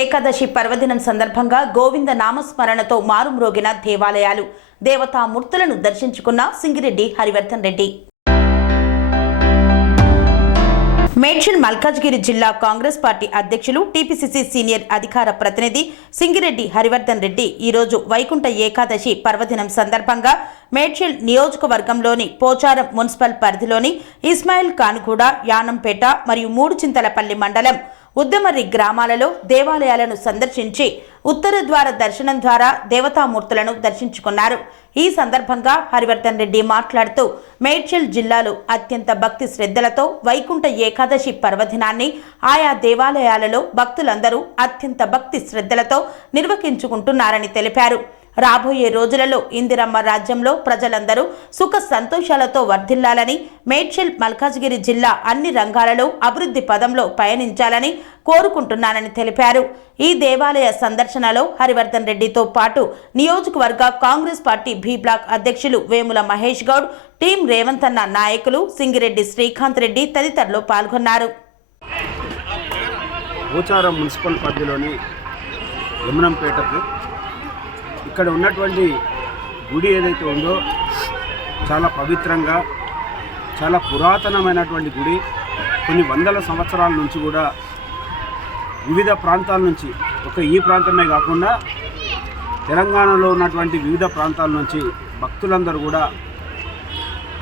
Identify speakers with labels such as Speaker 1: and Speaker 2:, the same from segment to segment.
Speaker 1: ఏకాదశి పర్వదినం సందర్భంగా గోవింద నామస్మరణతో మారుమ్రోగిన దేవాలయాలు. దేవతామూర్తులను దర్శించుకున్న సింగిరెడ్డి హరివర్ధన్ రెడ్డి. మేడ్చల్ మల్కాజ్గిరి జిల్లా కాంగ్రెస్ పార్టీ అధ్యక్షులు టీపీసీసీ సీనియర్ అధికార ప్రతినిధి సింగిరెడ్డి హరివర్ధన్ రెడ్డి ఈరోజు వైకుంఠ ఏకాదశి పర్వదినం సందర్భంగా మేడ్చల్ నియోజకవర్గంలోని పోచారం మున్సిపల్ పరిధిలోని ఇస్మాయిల్ ఖాన్గూడ యానంపేట మరియు మూడు చింతలపల్లి మండలం ఉద్దమర్రి గ్రామాలలో దేవాలయాలను సందర్శించి ఉత్తర ద్వార దర్శనం ద్వారా దేవతామూర్తులను దర్శించుకున్నారు. ఈ సందర్భంగా హరివర్ధన్ రెడ్డి మాట్లాడుతూ మేడ్చల్ జిల్లాలో అత్యంత భక్తి శ్రద్ధలతో వైకుంఠ ఏకాదశి పర్వదినాన్ని ఆయా దేవాలయాలలో భక్తులందరూ అత్యంత భక్తి శ్రద్ధలతో నిర్వహించుకుంటున్నారని తెలిపారు. రాబోయే రోజులలో ఇందిరమ్మ రాజ్యంలో ప్రజలందరూ సుఖ సంతోషాలతో వర్ధిల్లాలని మేడ్చల్ మల్కాజ్గిరి జిల్లా అన్ని రంగాలలో అభివృద్ధి పదంలో పయనించాలని కోరుకుంటున్నానని తెలిపారు. ఈ దేవాలయ సందర్శనలో హరివర్ధన్ రెడ్డితో పాటు నియోజకవర్గ కాంగ్రెస్ పార్టీ బి బ్లాక్ అధ్యక్షులు వేముల మహేష్ గౌడ్ టీం రేవంత్ అన్న నాయకులు సింగిరెడ్డి శ్రీకాంత్ రెడ్డి తదితరులు పాల్గొన్నారు.
Speaker 2: భూచారం మున్సిపల్ పరిధిలోని యమునంపేటకు ఇక్కడ ఉన్నటువంటి గుడి ఏదైతే ఉందో చాలా పవిత్రంగా చాలా పురాతనమైనటువంటి గుడి. కొన్ని వందల సంవత్సరాల నుంచి కూడా వివిధ ప్రాంతాల నుంచి ఒక ఈ ప్రాంతమే కాకుండా తెలంగాణలో ఉన్నటువంటి వివిధ ప్రాంతాల నుంచి భక్తులందరూ కూడా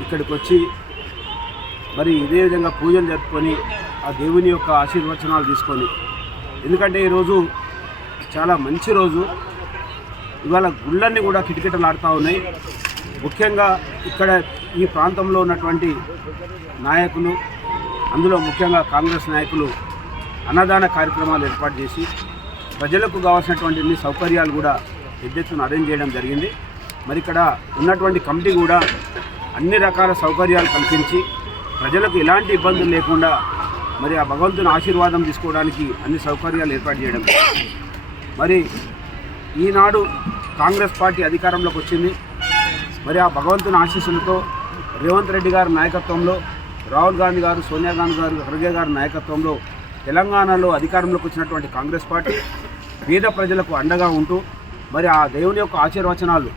Speaker 2: ఇక్కడికి వచ్చి మరి ఇదే విధంగా పూజలు జరుపుకొని ఆ దేవుని యొక్క ఆశీర్వచనాలు తీసుకొని. ఎందుకంటే ఈరోజు చాలా మంచి రోజు. ఇవాళ గుళ్ళన్నీ కూడా కిటకిటలాడుతూ ఉన్నాయి ముఖ్యంగా ఇక్కడ ఈ ప్రాంతంలో ఉన్నటువంటి నాయకులు అందులో ముఖ్యంగా కాంగ్రెస్ నాయకులు అన్నదాన కార్యక్రమాలు ఏర్పాటు చేసి ప్రజలకు కావాల్సినటువంటి అన్ని సౌకర్యాలు కూడా పెద్ద ఎత్తున అరేంజ్ చేయడం జరిగింది మరి ఇక్కడ ఉన్నటువంటి కమిటీ కూడా అన్ని రకాల సౌకర్యాలు కల్పించి ప్రజలకు ఎలాంటి ఇబ్బందులు లేకుండా మరి ఆ భగవంతుని ఆశీర్వాదం తీసుకోవడానికి అన్ని సౌకర్యాలు ఏర్పాటు చేయడం జరిగింది. మరి ఈనాడు కాంగ్రెస్ పార్టీ అధికారంలోకి వచ్చింది. మరి ఆ భగవంతుని ఆశీస్సులతో రేవంత్ రెడ్డి గారి నాయకత్వంలో రాహుల్ గాంధీ గారు సోనియా గాంధీ గారు ఖర్గే గారి నాయకత్వంలో తెలంగాణలో అధికారంలోకి వచ్చినటువంటి కాంగ్రెస్ పార్టీ పేద ప్రజలకు అండగా ఉంటూ మరి ఆ దేవుని యొక్క ఆశీర్వచనాలు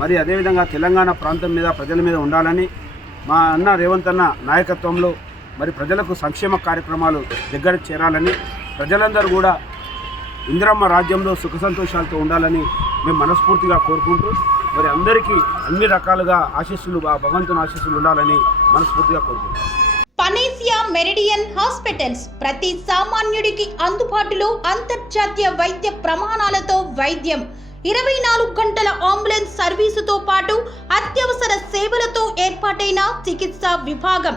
Speaker 2: మరి అదేవిధంగా తెలంగాణ ప్రాంతం మీద ప్రజల మీద ఉండాలని మా అన్న రేవంత్ అన్న నాయకత్వంలో మరి ప్రజలకు సంక్షేమ కార్యక్రమాలు దగ్గర చేరాలని ప్రజలందరూ కూడా ఇందిరమ్మ రాజ్యంలో సుఖ సంతోషాలతో ఉండాలని మేము మనస్ఫూర్తిగా కోరుకుంటూ మరి అందరికీ అన్ని రకాలుగా ఆశీస్సులు భగవంతుని ఆశీస్సులు ఉండాలని మనస్ఫూర్తిగా కోరుకుంటాం
Speaker 3: పనేసియా మెరిడియన్ హాస్పిటల్స్ ప్రతి సామాన్యుడికి అందుబాటులో అంతర్జాతీయ వైద్య ప్రమాణాలతో వైద్యం. ఇరవై నాలుగు గంటల అంబులెన్స్ సర్వీసుతో పాటు అత్యవసర సేవలతో ఏర్పాటైన చికిత్సా విభాగం.